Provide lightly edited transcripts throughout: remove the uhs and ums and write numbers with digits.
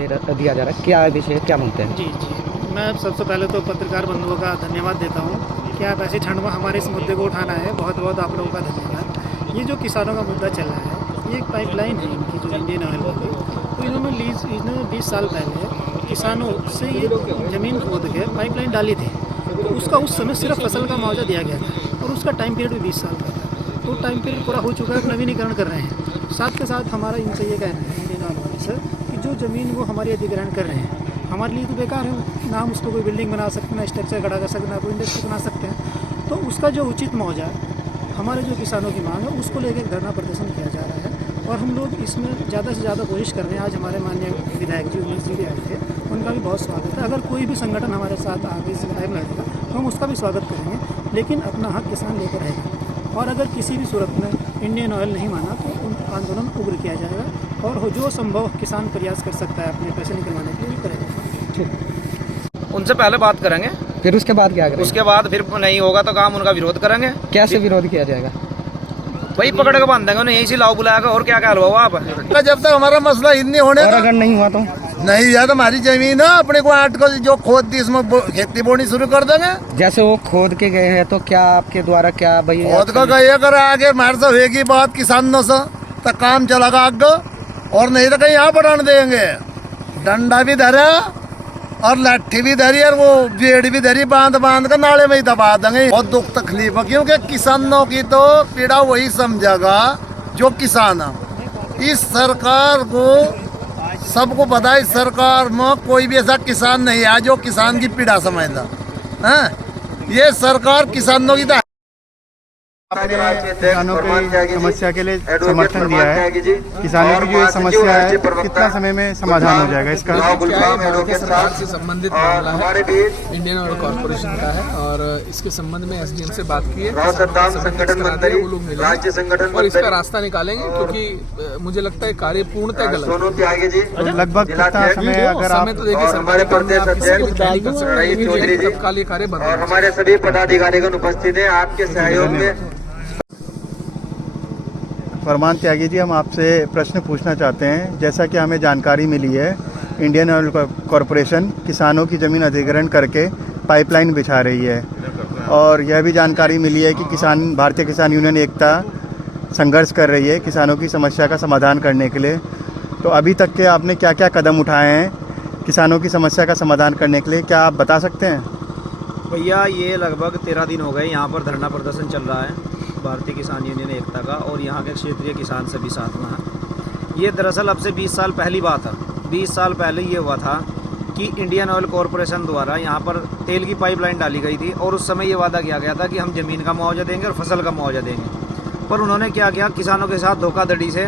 दिया जा रहा है, क्या विषय, क्या मानते हैं? जी जी, मैं सबसे पहले तो पत्रकार बंधुओं का धन्यवाद देता हूँ कि आप ऐसी ठंड में हमारे इस मुद्दे को उठाना है। बहुत बहुत आप लोगों का धन्यवाद। ये जो किसानों का मुद्दा चल रहा है, ये एक पाइपलाइन है इनकी, जो इंडियन ऑयल वाली, तो इन्होंने 20 साल पहले किसानों से ये ज़मीन खोद के पाइपलाइन डाली थी। तो उसका उस समय सिर्फ फसल का मुआवजा दिया गया था और उसका टाइम पीरियड भी 20 साल का था। तो टाइम पीरियड पूरा हो चुका है, नवीनीकरण कर रहे हैं। साथ के साथ हमारा इनसे ये कहना है इंडियन ऑयल वाले से कि जो ज़मीन वो हमारी अधिग्रहण कर रहे हैं, हमारे लिए तो बेकार है ना। हम उसको कोई बिल्डिंग बना सकते, ना स्ट्रक्चर खड़ा कर सकते, ना कोई इंडस्ट्री बना सकते हैं। तो उसका जो उचित मुआवजा हमारे जो किसानों की मांग है, उसको लेकर धरना प्रदर्शन किया जा रहा है। और हम लोग इसमें ज़्यादा से ज़्यादा कोशिश कर रहे हैं। आज हमारे माननीय विधायक जी उमेश जी भी आए थे, उनका भी बहुत स्वागत है। अगर कोई भी संगठन हमारे साथ आगे इस टाइम लगेगा तो हम उसका भी स्वागत करेंगे, लेकिन अपना हक किसान लेकर रहेगा। और अगर किसी भी सूरत में इंडियन ऑयल नहीं माना तो उन आंदोलन उग्र किया जाएगा और जो संभव किसान प्रयास कर सकता है अपने पैसे निकलवाने के लिए वो करेगा। उनसे पहले बात करेंगे, फिर उसके बाद क्या करेंगे? उसके बाद फिर नहीं होगा तो काम उनका विरोध करेंगे। कैसे विरोध किया जाएगा? वही पकड़ के बांध देंगे उन्हें, यही से लाओ बुलाएगा। और क्या क्या हुआ आप? जब तक हमारा मसला इन नहीं होने और का अगर नहीं हुआ तो नहीं यार, हमारी जमीन है, अपने को 8 को जो खोद दी इसमें खेती बोनी शुरू कर देंगे। जैसे वो खोद के गए हैं तो क्या आपके द्वारा क्या भाई खोद का गए अगर आगे हमारे से होगी बात किसानों से तो काम चलेगा आगे, और नहीं तो कहीं यहाँ बढ़ाने देंगे। डंडा भी धरे और लाठी भी धरी और वो बेड़ भी धरी, बांध बांध कर नाले में ही दबा देंगे। बहुत दुख तकलीफ है, क्योंकि किसानों की तो पीड़ा वही समझेगा जो किसान है। इस सरकार को सबको पता है, इस सरकार में कोई भी ऐसा किसान नहीं है जो किसान की पीड़ा समझता है। ये सरकार किसानों की आपने किसानों की समस्या के लिए समर्थन दिया है। किसानों की जो ये समस्या है कितना समय में समाधान हो जाएगा इसका? भारत सरकार से संबंधित मामला है, इंडियन ऑयल कॉर्पोरेशन का है, और इसके संबंध में एसडीएम से बात की है, वो लोग मिले और इसका रास्ता निकालेंगे, क्योंकि मुझे लगता है कार्य पूर्णतः गलत है। तो लगभग कितना समय, अगर आप समय तो देखिए सरकारी काम में आप किसी को नहीं कर सकते, तत्काल ये कार्य बंद है। हमारे सभी पदाधिकारीगण उपस्थित हैं, आपके सहयोग में। फरमान त्यागी जी, हम आपसे प्रश्न पूछना चाहते हैं। जैसा कि हमें जानकारी मिली है, इंडियन ऑयल कॉरपोरेशन किसानों की ज़मीन अधिग्रहण करके पाइपलाइन बिछा रही है, और यह भी जानकारी मिली है कि भारतीय किसान यूनियन एकता संघर्ष कर रही है किसानों की समस्या का समाधान करने के लिए। तो अभी तक के आपने क्या क्या कदम उठाए हैं किसानों की समस्या का समाधान करने के लिए, क्या आप बता सकते हैं? भैया ये लगभग 13 दिन हो गए यहाँ पर धरना प्रदर्शन चल रहा है भारतीय किसान यूनियन एकता का, और यहाँ के क्षेत्रीय किसान सभी साथ में हैं। ये दरअसल अब से 20 साल पहली बात है। 20 साल पहले ये हुआ था कि इंडियन ऑयल कॉरपोरेशन द्वारा यहाँ पर तेल की पाइपलाइन डाली गई थी, और उस समय ये वादा किया गया था कि हम ज़मीन का मुआवजा देंगे और फसल का मुआवजा देंगे। पर उन्होंने क्या किया, किसानों के साथ धोखाधड़ी से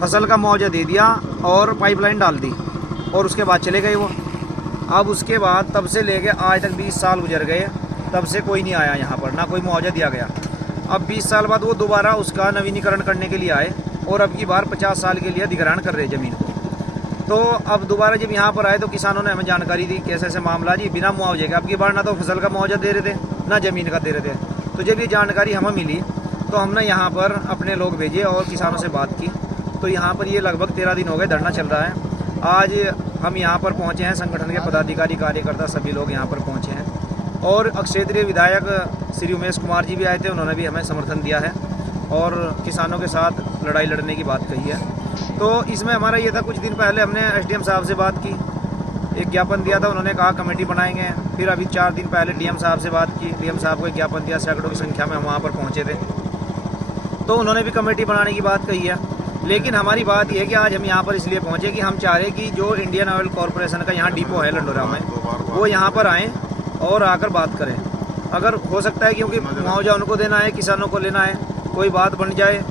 फसल का मुआवजा दे दिया और पाइपलाइन डाल दी, और उसके बाद चले गए वो। अब उसके बाद तब से लेके आज तक 20 साल गुजर गए, तब से कोई नहीं आया यहाँ पर, ना कोई मुआवजा दिया गया। अब 20 साल बाद वो दोबारा उसका नवीनीकरण करने के लिए आए, और अब की बार 50 साल के लिए अधिग्रहण कर रहे ज़मीन को। तो अब दोबारा जब यहाँ पर आए तो किसानों ने हमें जानकारी दी कैसे ऐसे मामला जी, बिना मुआवजे के। अब की बार ना तो फसल का मुआवजा दे रहे थे, ना ज़मीन का दे रहे थे। तो जब ये जानकारी हमें मिली तो हमने यहाँ पर अपने लोग भेजे और किसानों से बात की। तो यहाँ पर ये लगभग 13 दिन हो गए धरना चल रहा है। आज हम यहाँ पर पहुँचे हैं, संगठन के पदाधिकारी कार्यकर्ता सभी लोग यहाँ पर पहुँचे हैं, और क्षेत्रीय विधायक श्री उमेश कुमार जी भी आए थे, उन्होंने भी हमें समर्थन दिया है और किसानों के साथ लड़ाई लड़ने की बात कही है। तो इसमें हमारा ये था, कुछ दिन पहले हमने एसडीएम साहब से बात की, एक ज्ञापन दिया था, उन्होंने कहा कमेटी बनाएंगे। फिर अभी 4 दिन पहले डीएम साहब से बात की, डीएम साहब को एक ज्ञापन दिया, सैकड़ों की संख्या में हम वहाँ पर पहुँचे थे, तो उन्होंने भी कमेटी बनाने की बात कही है। लेकिन हमारी बात यह है कि आज हम यहाँ पर इसलिए पहुँचे कि हम चाह रहे कि जो इंडियन ऑयल कॉरपोरेशन का यहाँ डिपो है लंडोरा में, वो यहाँ पर आएँ और आकर बात करें। अगर हो सकता है, क्योंकि मुआवजा उनको देना है, किसानों को लेना है, कोई बात बन जाए।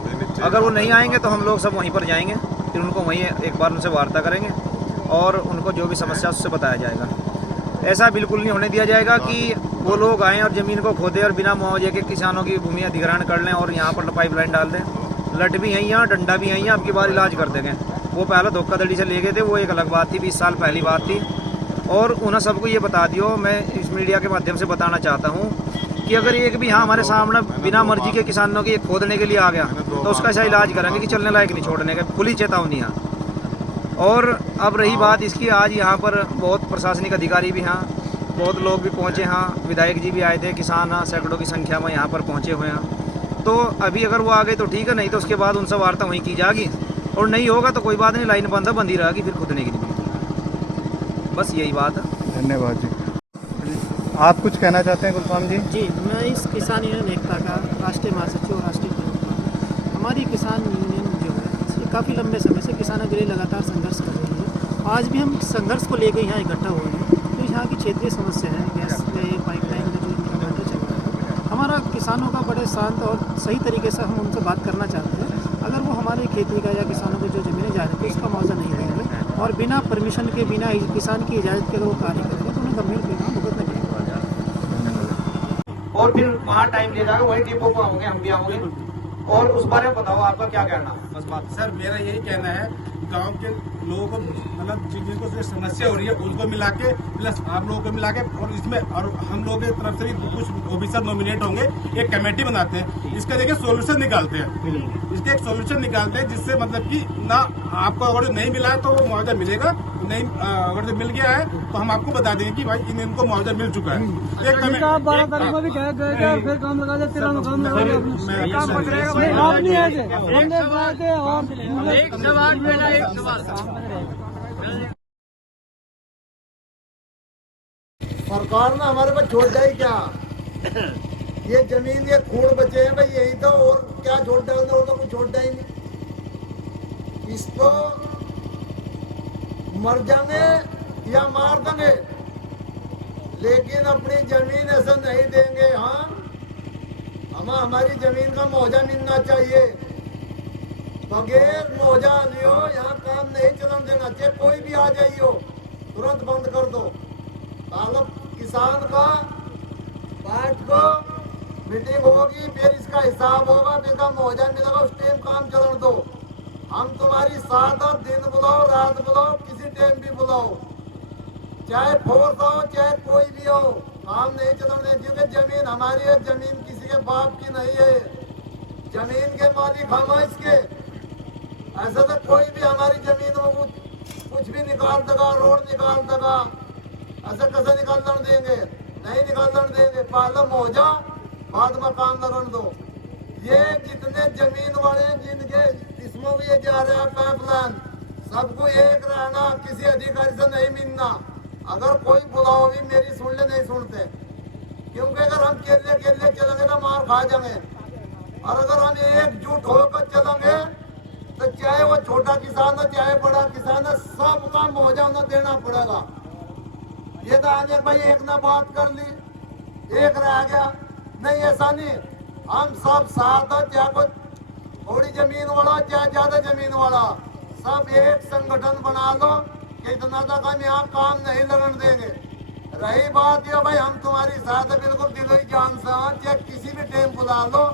अगर वो नहीं आएंगे तो हम लोग सब वहीं पर जाएंगे, फिर उनको वहीं एक बार उनसे वार्ता करेंगे और उनको जो भी समस्या उससे बताया जाएगा। ऐसा बिल्कुल नहीं होने दिया जाएगा कि वो लोग आएँ और ज़मीन को खोदें और बिना मुआवजे के किसानों की भूमि अधिग्रहण कर लें और यहाँ पर पाइपलाइन डाल दें। लट भी हैं यहाँ, डंडा भी हैं यहाँ, अब की बार इलाज कर देंगे। वो पहले धोखाधड़ी से ले गए थे, वो एक अलग बात थी, 20 साल पहली बात थी। और उन्हें सबको ये बता दियो, मैं इस मीडिया के माध्यम से बताना चाहता हूँ कि अगर एक भी यहाँ हमारे सामने बिना मर्जी के किसानों की खोदने के लिए आ गया तो उसका ऐसा इलाज करेंगे कि चलने लायक नहीं छोड़ने का, खुली चेतावनी है। और अब रही बात इसकी, आज यहाँ पर बहुत प्रशासनिक अधिकारी भी हैं, बहुत लोग भी पहुँचे हैं, विधायक जी भी आए थे, किसान हैं सैकड़ों की संख्या में यहाँ पर पहुँचे हुए हैं। तो अभी अगर वो आ गए तो ठीक है, नहीं तो उसके बाद उनसे वार्ता वहीं की जाएगी, और नहीं होगा तो कोई बात नहीं, लाइन बंदी रहेगी, फिर खुदने की नहीं। बस यही बात है। धन्यवाद जी। आप कुछ कहना चाहते हैं गुलफाम जी? जी, मैं इस किसान यूनियन एकता का राष्ट्रीय महासचिव और राष्ट्रीय प्रमुख हूँ। हमारी किसान यूनियन जो है ये काफ़ी लंबे समय से किसानों के लिए लगातार संघर्ष कर रही है। आज भी हम संघर्ष को लेकर यहाँ इकट्ठा हुए हैं। तो यहाँ की क्षेत्रीय समस्या है, गैस पाइपलाइन में जो इनका मैटर चल रहा है, हमारा किसानों का बड़े शांत और सही तरीके से हम उनसे बात करना चाहते हैं। अगर वो हमारे खेती का या किसानों को जो ज़मीनें जा रही है उसका मुआवजा नहीं देंगे और बिना परमिशन के, बिना किसान की इजाज़त के अगर वो कार्य करेंगे तो उन्हें गंभीर परिणाम भुगतना पड़ेगा। और फिर वहाँ टाइम ले जाकर वही डिपो पर होंगे, हम भी आएंगे। और उस बारे में बताओ आपका क्या कहना है? बस बात सर, मेरा यही कहना है, गांव के लोगों को मतलब जिनको से समस्या हो रही है उनको मिला के प्लस आप लोगों को मिला के, और इसमें और हम लोगों की तरफ से भी कुछ ऑफिसर नॉमिनेट होंगे, एक कमेटी बनाते हैं, इसका देखिए सोल्यूशन निकालते हैं, इसके एक सोल्यूशन निकालते हैं जिससे मतलब कि ना आपको अगर नहीं मिला है तो वो मुआवजा मिलेगा, नहीं अगर जो मिल गया है तो हम आपको बता देंगे कि भाई इनको मुआवजा मिल चुका है। एक सरकार ने हमारे पास छोड़ जाए क्या? ये जमीन ये खून बचे हैं भाई, यही तो, और क्या छोड़ डालने, और तो कुछ छोड़ ही नहीं। इसको मर जाएंगे या मार देंगे, लेकिन अपनी जमीन ऐसा नहीं देंगे। हाँ, हमें हमारी जमीन का मुआवजा मिलना चाहिए। बगैर मुआवजा लियो यहाँ काम नहीं चलन देना चाहिए। कोई भी आ जाइयो तुरंत बंद कर दो। तालब किसान का बैठ को मीटिंग होगी, फिर इसका हिसाब होगा, फिर इसका मुआवजा मिलेगा, उस टाइम काम चलन दो। हम तुम्हारी साथ हो, दिन बुलाओ रात बुलाओ, किसी टाइम भी बुलाओ, चाहे फोर्स हो चाहे कोई भी हो, काम नहीं चलन दें। क्योंकि जमीन हमारी है, जमीन किसी के बाप की नहीं है, जमीन के मालिक हम हैं इसके। ऐसा तो कोई भी हमारी जमीन में कुछ भी निकाल देगा, रोड निकाल देगा, ऐसा कैसे निकालने देंगे? नहीं निकालने देंगे। पहले मुआवजा, बाद में काम लगन दो। ये जितने जमीन वाले जिनके इसमें भी ये जा रहा है पाइपलाइन, सबको एक रहना, किसी अधिकारी से नहीं मिलना। अगर कोई बुलाओ भी मेरी सुन ले, नहीं सुनते, क्योंकि अगर हम केले चलेंगे ना मार खा जाएंगे। और अगर हम एकजुट होकर चलेंगे तो चाहे वो छोटा किसान है चाहे बड़ा किसान है, सबका मुआवजा उन्हें देना पड़ेगा। ये तो आज भाई एक ना बात कर ली, एक रह गया, नहीं ऐसा नहीं। हम सब साथ हैं, चाहे कोई थोड़ी जमीन वाला चाहे ज्यादा जमीन वाला, सब एक संगठन बना लो कि इतना तक हम यहाँ काम नहीं लगन देंगे। रही बात ये भाई, हम तुम्हारी साथ है बिल्कुल दिलो जान से, चाहे किसी भी टाइम बुला लो,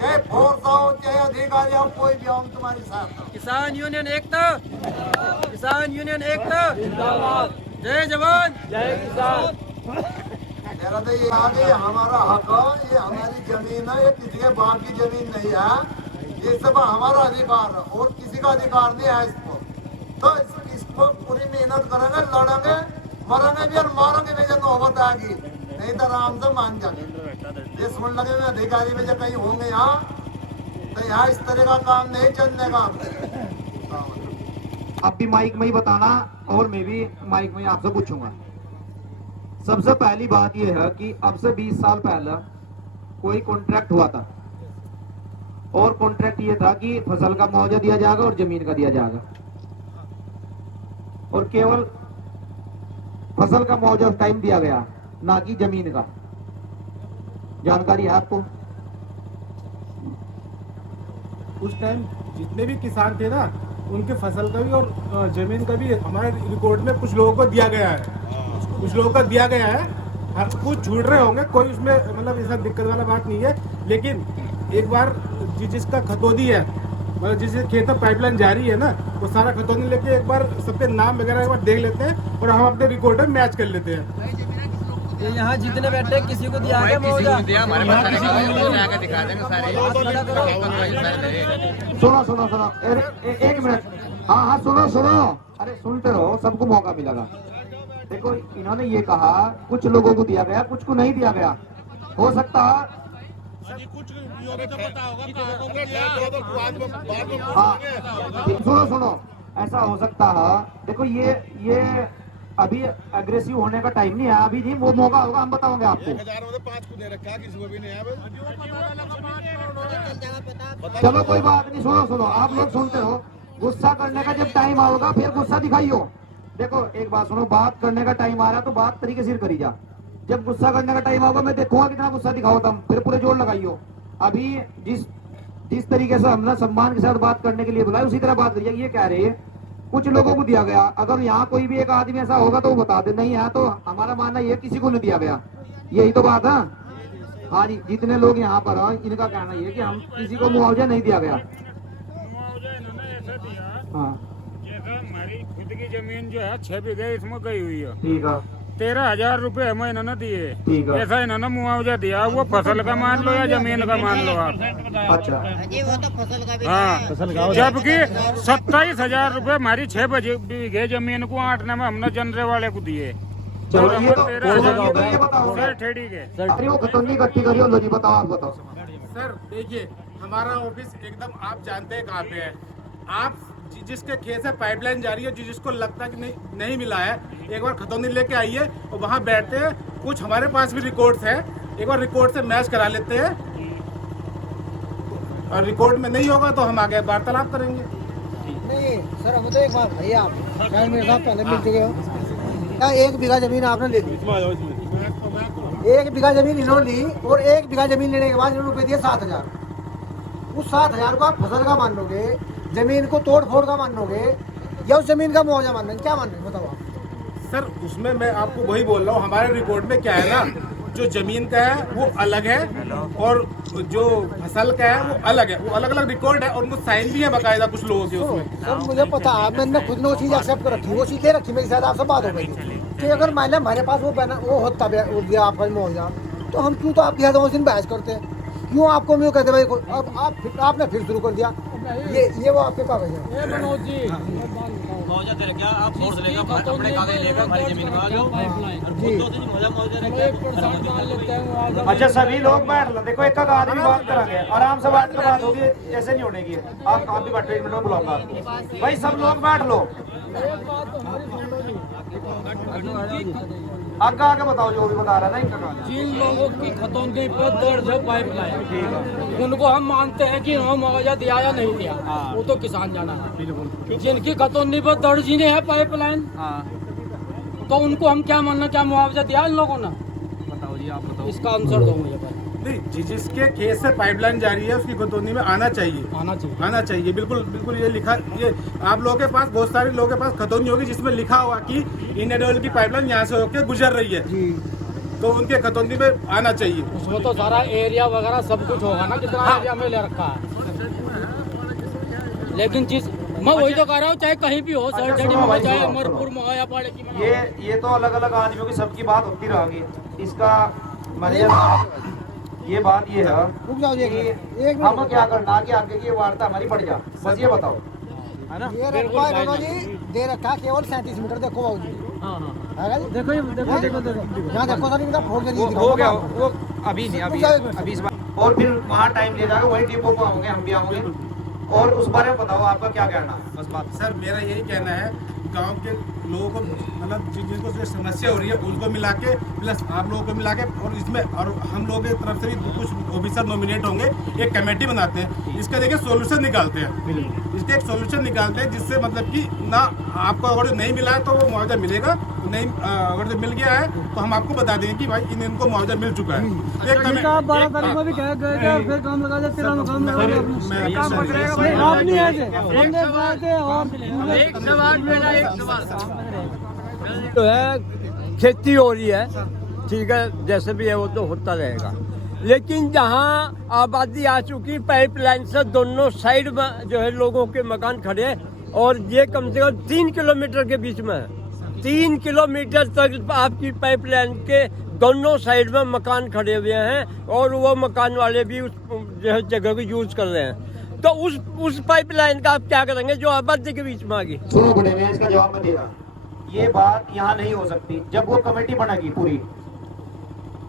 चाहे फोर्स हो चाहे अधिकारी हो, कोई भी हो, हम तुम्हारी साथ हो। किसान यूनियन एकता, किसान यूनियन एकता जिंदाबाद। जय जवान जय किसान। मेरा तो ये आगे हमारा हक है, ये हमारी जमीन है, ये किसी के बाप की जमीन नहीं है, ये सब हमारा अधिकार है और किसी का अधिकार नहीं है इसको। तो इसको पूरी मेहनत करेंगे, लड़ेंगे, मरेंगे भी और मारेंगे भी जब नौबत आएगी, नहीं तो आराम से मान जाएंगे। ये सुन लगे हुए अधिकारी में जब कहीं होंगे यहाँ, तो यहाँ इस तरह का काम नहीं चलने का। आप भी माइक में ही बताना और मैं भी माइक में आपसे पूछूंगा। सबसे पहली बात यह है कि अब से 20 साल पहले कोई कॉन्ट्रैक्ट हुआ था और कॉन्ट्रैक्ट ये था कि फसल का मुआवजा दिया जाएगा और जमीन का दिया जाएगा, और केवल फसल का मुआवजा उस टाइम दिया गया, ना कि जमीन का। जानकारी है आपको? उस टाइम जितने भी किसान थे ना, उनके फसल का भी और जमीन का भी हमारे रिकॉर्ड में कुछ लोगों को दिया गया है, कुछ लोगों को दिया गया है। हाँ, कुछ छूट रहे होंगे, कोई उसमें मतलब ऐसा दिक्कत वाला बात नहीं है। लेकिन एक बार जिसका खतौनी है, मतलब जिस खेत में पाइपलाइन जारी है ना, वो सारा खतौनी लेके एक बार सबके नाम वगैरह एक बार देख लेते हैं और हम अपने रिकॉर्ड में मैच कर लेते हैं। यहाँ जितने बैठे किसी को दिया गया मुआवजा, दिखा देंगे सारे। सुनो सुनो सुनो, एक मिनट। हाँ हाँ सुनो सुनो, अरे सुनते रहो, सबको मौका मिलेगा। देखो इन्होंने ये कहा कुछ लोगों को दिया गया, कुछ को नहीं दिया गया। हो सकता है हाँ, सुनो ऐसा हो सकता है। देखो ये अभी अग्रेसिव होने का टाइम नहीं है, अभी नहीं, वो मौका होगा, हम बताओगे आपको। चलो कोई बात नहीं, सुनो आप लोग सुनते रहो। गुस्सा करने का जब टाइम आओगा फिर गुस्सा दिखाइयो। देखो एक बात सुनो, बात करने का टाइम आ रहा तो बात तरीके से करी जा। जब गुस्सा करने का टाइम होगा मैं देखूंगा कितना गुस्सा दिखाओ तुम, फिर पूरे जोर लगाइयो। अभी जिस तरीके से हमने सम्मान के साथ बात करने के लिए बुलाया उसी तरह बात करिए। ये कह रहे हैं कुछ लोगों को दिया गया, अगर यहाँ कोई भी एक आदमी ऐसा होगा तो वो बता दे, नहीं है तो हमारा मानना ये किसी को नहीं दिया गया। यही तो बात है। हाँ जी, जितने लोग यहाँ पर हैं इनका कहना ये कि हम किसी को मुआवजा नहीं दिया गया। हाँ जैसा हमारी खुद की जमीन जो है 6 बीघे इसमें गई हुई है, ठीक है, 13,000 रुपए हमें इन्होंने दिए। ठीक है। ऐसा इन्होंने मुआवजा दिया, वो फसल का मान लो या जमीन का मान लो आप। अच्छा हाँ, जबकि 27,000 रुपए हमारी 6 बीघे जमीन को आटने में हमने जनरे वाले को दिए। चलो ये तो 13,000 ये बताओ सर ठेड़ी के अरे वो खतरनी इकट्ठी करियो। लो जी बताओ, आप बताओ। सर देखिए, हमारा ऑफिस एकदम आप जानते हैं कहाँ पे है। आप जिसके खेत से पाइपलाइन जा रही है, जिसको लगता है कि नहीं मिला है, एक बार खतौनी लेके आइए और वहाँ बैठते हैं। कुछ हमारे पास भी रिकॉर्ड्स है, एक बार रिकॉर्ड से मैच करा लेते हैं और रिकॉर्ड में नहीं होगा तो हम आगे वार्तालाप करेंगे। नहीं सर, हम तो एक बात भाई, आप शायद मेरे साथ पहले मिल चुके हो क्या? 1 बीघा जमीन आपने ले ली, 1 बीघा जमीन इन्होंने ली और 1 बीघा जमीन लेने के बाद इन्होंने रुपये दिए 7,000। उस 7,000 को आप फसल का मान लोगे, जमीन को तोड़ फोड़ का मान लोगे, या उस जमीन का मुआवजा मान लोगे? क्या मान रहे बताओ आप। सर उसमें मैं आपको वही बोल रहा हूँ, हमारे रिकॉर्ड में क्या है ना, जो जमीन का है वो अलग है और जो फसल का है वो अलग है। वो अलग अलग रिकॉर्ड है और उनको साइन भी है बाकायदा कुछ लोगों के उसमें। सर मुझे पता है, मैंने खुद ने वो चीज़ एक्सेप्ट कर रखी, वो सीखे रखी, मेरे साथ आपसे बात हो गई कि अगर मान लिया हमारे पास वो होता वो दिया आपका मुआवजा, तो हम क्यों तो आपके साथ उस दिन बहस करते हैं, क्यों आपको मैं कहते भाई अब आपने फिर शुरू कर दिया। ये वो आपके कागज है। मनोज जी, मुआवजा दे क्या आप फोर्स लेगा अपने कागज लेगा हमारी जमीन का जो अच्छा सभी लोग बैठ लो। देखो एक आदमी बात करेंगे, आराम से बात होगी, ऐसे नहीं होने की। आप भी बैठो, 1 मिनट में बुलाऊंगा आपको। भाई सब लोग बैठ लो, आगे बताओ जो भी बता रहा है ना इनका। जिन लोगों की खतौनी पर दर्ज है पाइपलाइन, उनको हम मानते हैं कि हम मुआवजा दिया या नहीं दिया, वो तो किसान जाना है। जिनकी खतौनी पर दर्ज ही नहीं है पाइपलाइन, तो उनको हम क्या मानना, क्या मुआवजा दिया इन लोगों ने? बताओ जी, आप बताओ, इसका आंसर दो मुझे। नहीं, जिसके खेत से पाइपलाइन जा रही है उसकी खतौनी में आना चाहिए। बिल्कुल ये लिखा, ये आप लोगों के पास, बहुत सारे लोगों के पास खतौनी होगी जिसमें लिखा हुआ कि इंडियन ऑयल की पाइपलाइन यहाँ से होकर गुजर रही है, तो उनके खतौनी में आना चाहिए। उसमें तो सारा एरिया वगैरह सब कुछ होगा ना, कितना एरिया में ले रखा है। लेकिन मैं वही तो कह रहा हूँ, चाहे कहीं भी हो, सरजड़ी में हो, चाहे अमरपुर में हो या पाड़े की में, ये तो अलग अलग आदमियों की सबकी बात होती रहेगी। इसका मतलब ये बात ये है कि हम क्या करना कि आगे की वार्ता हमारी बढ़ जा, बस ये बताओ, है ना? ये रखा है जी, दे रखा केवल 37 मीटर। देखो बाबू जी, देखो यहाँ देखो सर, इनका हो गया वो अभी इस बार। और फिर वहाँ टाइम ले जाएगा, वही डिपो पर आओगे, हम भी आओगे। और उस बारे में बताओ आपका क्या कहना। बस बात सर मेरा यही कहना है, गांव के लोगों को, मतलब जिनको समस्या हो रही है उनको मिला के, प्लस आप लोगों को मिला के, और इसमें और हम लोगों की तरफ से भी कुछ ऑफिसर नॉमिनेट होंगे, एक कमेटी बनाते हैं, इसका देखिए सोल्यूशन निकालते हैं। इसके एक सोल्यूशन निकालते हैं जिससे मतलब कि ना आपको अगर नहीं मिला है तो वो मुआवजा मिलेगा, नहीं अगर जो मिल गया है तो हम आपको बता देंगे कि भाई इनको मुआवजा मिल चुका है। तो है खेती हो रही है, ठीक है, जैसे भी है वो तो होता रहेगा। लेकिन जहाँ आबादी आ चुकी, पाइपलाइन से दोनों साइड में जो है लोगों के मकान खड़े, और ये कम से कम 3 किलोमीटर के बीच में है। 3 किलोमीटर तक आपकी पाइपलाइन के दोनों साइड में मकान खड़े हुए हैं, और वो मकान वाले भी उस जो है जगह को यूज कर रहे हैं। तो उस पाइपलाइन का आप क्या करेंगे जो आबादी के बीच में आ गई? सुनो बड़े, मैं इसका जवाब मैं दे रहा। ये बात यहाँ नहीं हो सकती। जब वो कमेटी बनेगी पूरी,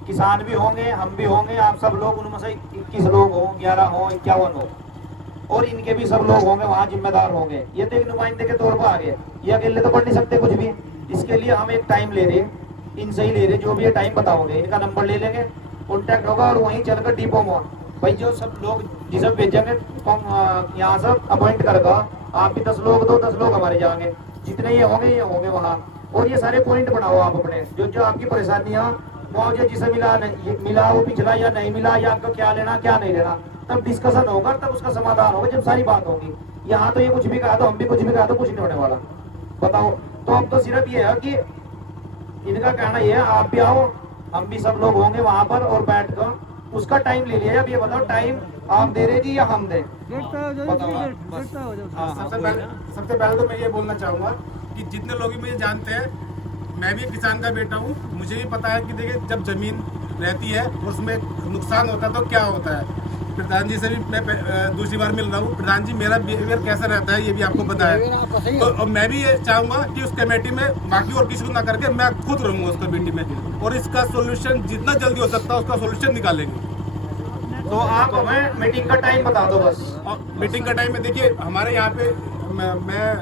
किसान भी होंगे, हम भी होंगे, आप सब लोग, उनमें से 21 लोग हो, 11 हो, 51 हो, और इनके भी सब लोग होंगे वहाँ जिम्मेदार होंगे। ये तो एक नुमाइंदे के तौर पर आ गए, ये अकेले तो पढ़ नहीं सकते कुछ भी। इसके लिए हम एक टाइम ले रहे, इनसे ही ले रहे, जो भी ये टाइम बताओगे इनका नंबर ले लेंगे, कॉन्टैक्ट होगा और वहीं चलकर डिपो में भाई जो सब लोग जिसे भेजेंगे यहाँ से अपॉइंट करेगा। आप भी 10 लोग दो, 10 लोग हमारे जाएंगे, जितने ये होंगे वहाँ। और ये सारे पॉइंट बनाओ आप अपने, जो आपकी परेशानियाँ, मुआवजा जिसे मिला वो पिछला या नहीं मिला, या आपको क्या लेना क्या नहीं लेना, तब डिस्कशन होगा, तब उसका समाधान होगा जब सारी बात होगी। यहाँ तो ये कुछ भी कहा तो हम भी कुछ भी कहा तो कुछ नहीं होने वाला। बताओ, तो अब तो सिर्फ ये है कि इनका कहना ये है, आप भी आओ, हम भी सब लोग होंगे वहाँ पर, और बैठ कर उसका टाइम ले लिया। अब ये बताओ, टाइम आप दे रहे जी या हम दें? सबसे पहले तो मैं ये बोलना चाहूँगा कि जितने लोग भी मुझे जानते हैं, मैं भी किसान का बेटा हूँ, मुझे भी पता है कि देखिए जब जमीन रहती है और उसमें नुकसान होता है तो क्या होता है। प्रधान जी से भी मैं दूसरी बार मिल रहा हूँ। प्रधान जी, मेरा बिहेवियर कैसा रहता है ये भी आपको पता है, तो मैं भी ये चाहूँगा कि उस कमेटी में बाकी और किसी को ना करके मैं खुद रहूँगा उस कमेटी में, और इसका सोल्यूशन जितना जल्दी हो सकता है उसका सोल्यूशन निकालेंगे। तो आप हमें मीटिंग का टाइम बता दो बस। और मीटिंग का टाइम में देखिए, हमारे यहाँ पे मैं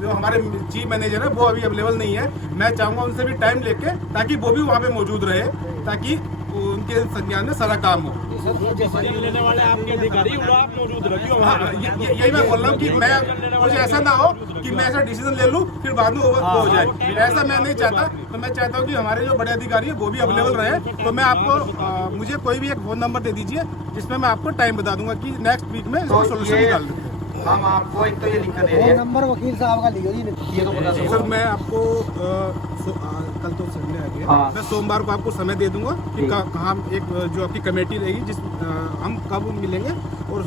जो हमारे चीफ मैनेजर है वो अभी अवेलेबल नहीं है। मैं चाहूँगा उनसे भी टाइम लेके, ताकि वो भी वहाँ पे मौजूद रहे, ताकि उनके संज्ञान में सारा काम हो। लेने वाले आपके अधिकारी आप मौजूद रखिए। हाँ, यही मैं बोल रहा हूँ कि मैं, मुझे ऐसा ना हो कि मैं ऐसा डिसीजन ले लूँ फिर बाद में हो जाए, ऐसा मैं नहीं चाहता। तो मैं चाहता हूँ कि हमारे जो बड़े अधिकारी है वो भी अवेलेबल रहे। तो मैं आपको मुझे कोई भी एक फ़ोन नंबर दे दीजिए जिसमें मैं आपको टाइम बता दूंगा कि नेक्स्ट वीक में इसको सोल्यूशन निकाल देते हैं। हम आपको एक तो ये लिख कर दे रहे हैं, नंबर वकील साहब का लिखो जी, ये तो बता दो सर। मैं आपको कल तो संडे आ गया, मैं सोमवार को आपको समय दे दूंगा कि कहाँ एक जो आपकी कमेटी रहेगी, जिस हम कब मिलेंगे। और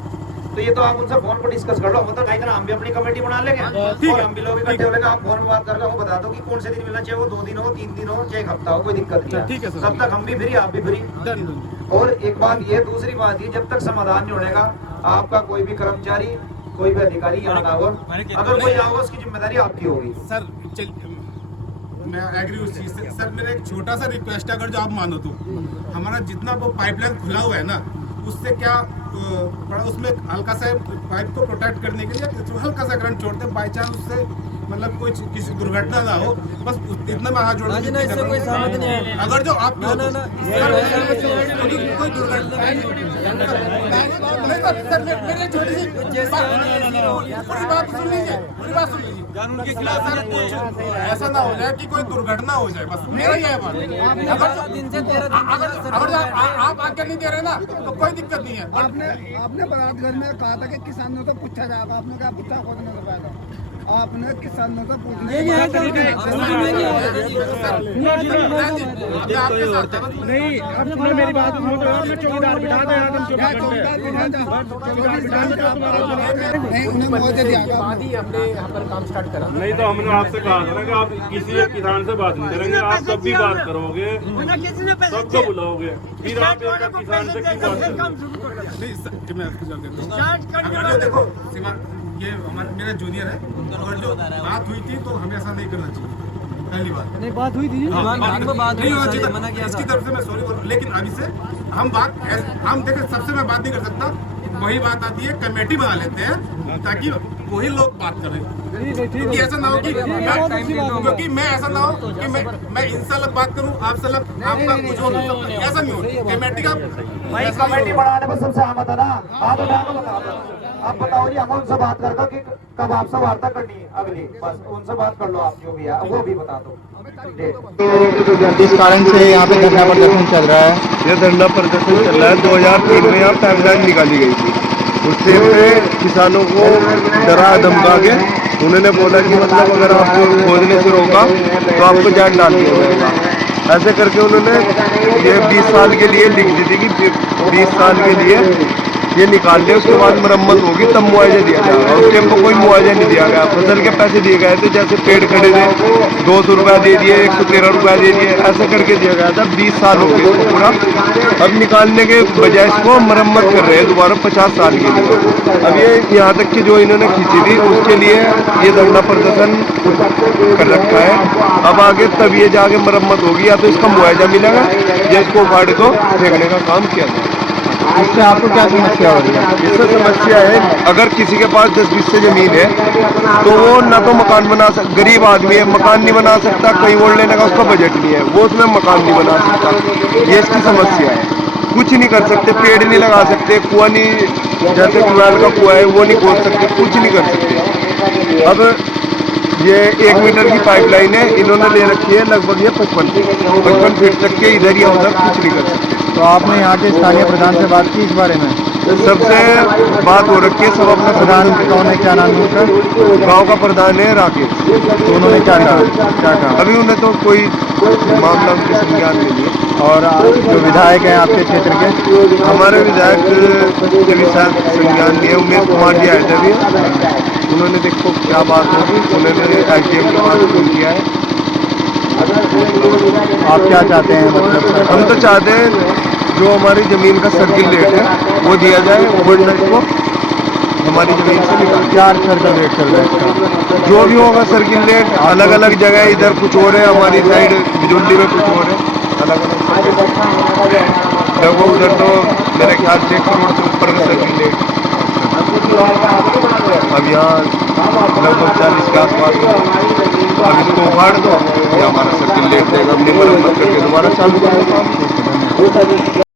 तो ये तो आप उनसे फोन पर डिस्कस कर लो, मतलब नहीं ना हम भी अपनी कमेटी बना लेंगे, और हम भी लोग इकट्ठे हो लेंगे। आप फोन पर बात करके वो बता दो कि कौन से दिन मिलना चाहिए, वो 2 दिन हो, 3 दिन हो, चाहे 1 हफ्ता हो, कोई दिक्कत नहीं है। ठीक है सर। तब तक हम भी फ्री, आप भी फ्री। और एक बात ये, दूसरी बात ये, जब तक समाधान नहीं होगा, आपका कोई भी कर्मचारी, कोई भी अधिकारी यहाँ ना हो, अगर कोई आओगे उसकी जिम्मेदारी आपकी होगी। सर मैं एग्री उस चीज से। सर मेरा एक छोटा सा रिक्वेस्ट है, अगर जो आप मानो तो, हमारा जितना वो पाइपलाइन खुला हुआ है ना, उससे क्या बड़ा, उसमें हल्का सा पाइप को प्रोटेक्ट करने के लिए हल्का सा करंट छोड़ते हैं, बाई चांस उससे मतलब कोई किसी दुर्घटना ना हो, बस इतना में हाथ जोड़ के अगर जो आप कोई दुर्घटना मेरे छोटी सी पूरी बात सुन लीजिए, कानून के खिलाफ ऐसा ना हो जाए कि कोई दुर्घटना हो जाए, बस मेरा ही है बात। अगर आप आज्ञा नहीं दे रहे ना तो कोई दिक्कत नहीं है। आपने बारात घर में कहा था कि किसानों से पूछा जाएगा, आपने क्या पूछा खुद नहीं कर पाया था। आपने किसानों से पूछने नहीं, आपने मेरी बात सुनो तो मैं चौकीदार बिठा दे, हमने यहाँ पर काम स्टार्ट करा। नहीं तो हमने आपसे कहा था ना कि आप किसी एक किसान से बात नहीं करेंगे, आप कब भी बात करोगे सबको बुलाओगे, फिर आप किसान से क्यों बात करोगे? देखो ये हमारा मेरा जूनियर है, और जो बात हुई थी तो हमें ऐसा नहीं करना चाहिए। पहली बात नहीं, बात हुई थी, नहीं होना चाहिए, इसकी तरफ से मैं सॉरी बोल रहा हूँ। लेकिन अभी से हम देखें, सबसे मैं बात नहीं कर सकता, वही बात आती है, कमेटी बना लेते हैं ताकि वही लोग बात करें, क्योंकि ऐसा ना हो कि क्योंकि मैं ऐसा ना हो कि मैं इनसे अलग बात करूं, आपसे अलग, आपका कुछ हो, ऐसा नहीं हो। कमेटी का कमेटी बढ़ाने पर सबसे सहमत है ना? आप बताओ, आप बताओ जी, हम उनसे बात करके कि कब आपसे वार्ता करनी है अगली, बस उनसे बात कर लो, आप जो भी है वो भी बता दो। तो जिस कारण से यहाँ पे धरना प्रदर्शन चल रहा है, ये धरना प्रदर्शन चल रहा है, 2003 में यहाँ पाइपलाइन निकाली गई थी। उससे किसानों को डरा धमका के उन्होंने बोला कि मतलब अगर आपको खोदने से रोका तो आपको जान डाल दिया जाएगा। ऐसे करके उन्होंने ये 20 साल के लिए लिख दी थी कि 20 साल के लिए ये निकाल ले, उसके बाद मरम्मत होगी तब मुआवजा दिया जाएगा। उस टाइम को कोई मुआवजा नहीं दिया गया। फसल के पैसे दिए गए थे, जैसे पेड़ खड़े थे 200 रुपया दे दिए, 113 रुपया दे दिए, ऐसा करके दिया गया था। 20 साल हो गए इसको पूरा। अब निकालने के बजाय इसको मरम्मत कर रहे हैं दोबारा 50 साल के लिए। अब ये यहाँ तक कि जो इन्होंने खींची थी उसके लिए ये धरना प्रदर्शन कर रखा है। अब आगे तब ये जाके मरम्मत होगी, या तो इसका मुआवजा मिलेगा या इसको उखाड़ को फेंकने का काम किया जाएगा। इससे आपको क्या समस्या हो रही है? इससे समस्या है, अगर किसी के पास 10-20 से ज़मीन है तो वो ना तो मकान बना सकता, गरीब आदमी है, मकान नहीं बना सकता, कहीं और लेने का उसका बजट नहीं है, वो उसमें मकान नहीं बना सकता। ये इसकी समस्या है। कुछ नहीं कर सकते, पेड़ नहीं लगा सकते, कुआं नहीं, जैसे ट्यूबवेल का कुआं है वो नहीं खोद सकते, कुछ नहीं कर सकते। अब ये 1 मीटर की पाइपलाइन है, इन्होंने ले रखी है लगभग ये 55 फीट तक के, इधर या उधर कुछ नहीं कर सकते। तो आपने यहाँ के स्थानीय प्रधान से बात की इस बारे में? सबसे बात हो रखी है, सब अपना प्रधान कौन है, क्या नाम है उनका? गांव का प्रधान है राकेश। तो उन्होंने क्या कहा? अभी उन्हें तो कोई मामला उनके संज्ञान में नहीं है। और जो विधायक हैं आपके क्षेत्र के? हमारे विधायक के भी शायद संज्ञान नहीं है। उमेश कुमार जी आए थे अभी, उन्होंने देखो क्या बात होगी, उन्होंने SDM के पास फोन किया है। आप क्या चाहते हैं? मतलब हम तो चाहते हैं जो हमारी ज़मीन का सर्किल रेट है वो दिया जाए, वरना इसको हमारी ज़मीन से निकाल। क्या सर्किल रेट चल रहा है इसका? जो भी होगा सर्किल रेट अलग अलग जगह, इधर कुछ और है, हमारी साइड बिजुली में कुछ और है, अलग अलग लगभग उधर तो मेरे ख्याल से 1 करोड़ से ऊपर का सर्किल रेट। अब यहाँ लगभग 40 के आसपास है। अब इसको उखाड़ दो या हमारा सर्किल रेट देगा, अपनी मरम्मत करके दोबारा चालू करेंगे।